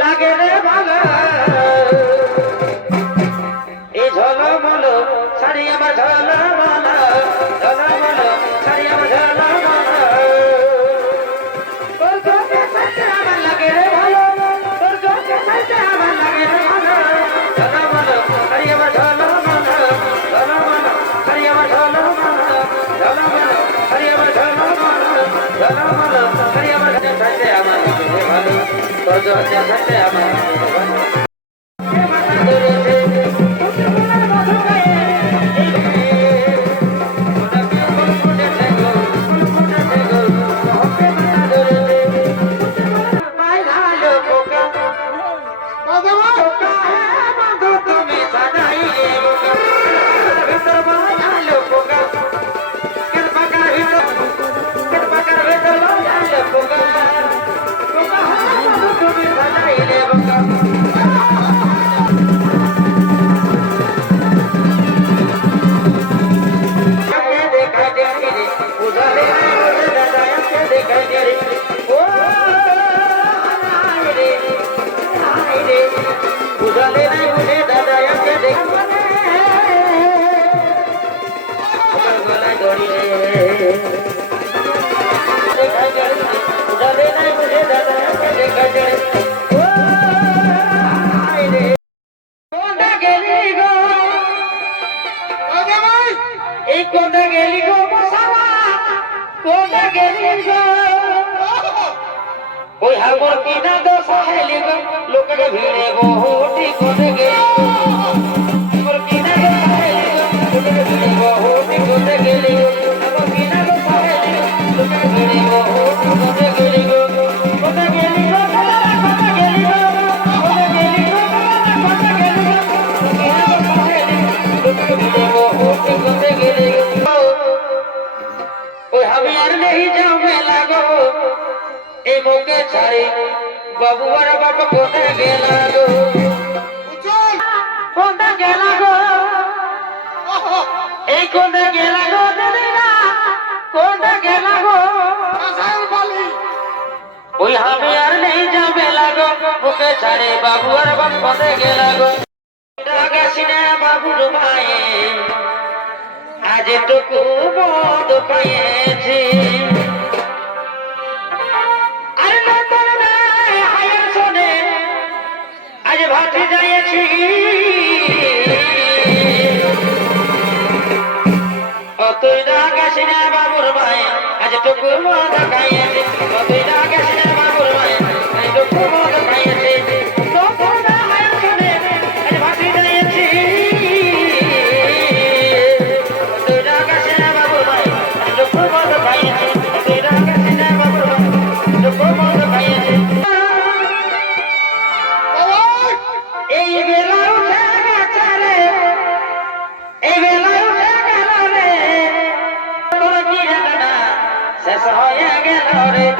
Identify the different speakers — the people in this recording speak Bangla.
Speaker 1: লাগে রে ভালো। এই ঝলমল শাড়ি আমার ঝলমল ঝলমল শাড়ি আমার ঝলমল। তোর জন্য সাজতে আমার লাগে রে ভালো। তোর জন্য সাজতে আমার লাগে রে ভালো। ঝলমল শাড়ি আমার ঝলমল ঝলমল শাড়ি আমার ঝলমল ঝলমল শাড়ি আমার ঝলমল ঝলমল শাড়ি আমার তোর কোনটা গেলি গো কোনটা গেলি গো কোনটা ওই হামর কিনা দোষ হেলি গো লোকের ভিড়ে বহুটি কোনে মুখে ছাড়ি বাবু আর বাপ কোথায় গেল গো? কোথায় গেল গো? এই কোথায় গেল গো দিদিরা গেল গো? ওই আমি আর নেই যাবে লাগো মুখে ছাড়ে বাবু আর বাপ কোথায় গেল গো? গেছি না বাবুর মায়ে আজ টুকু বোধ পেয়েছি তুই গেছি না বাবুর মায়ে, আজ টুকু মদ খাইয়েছি। তুই গেছি না বাবুর ভাই আজ টুকু মদ খাইয়েছি। ধরে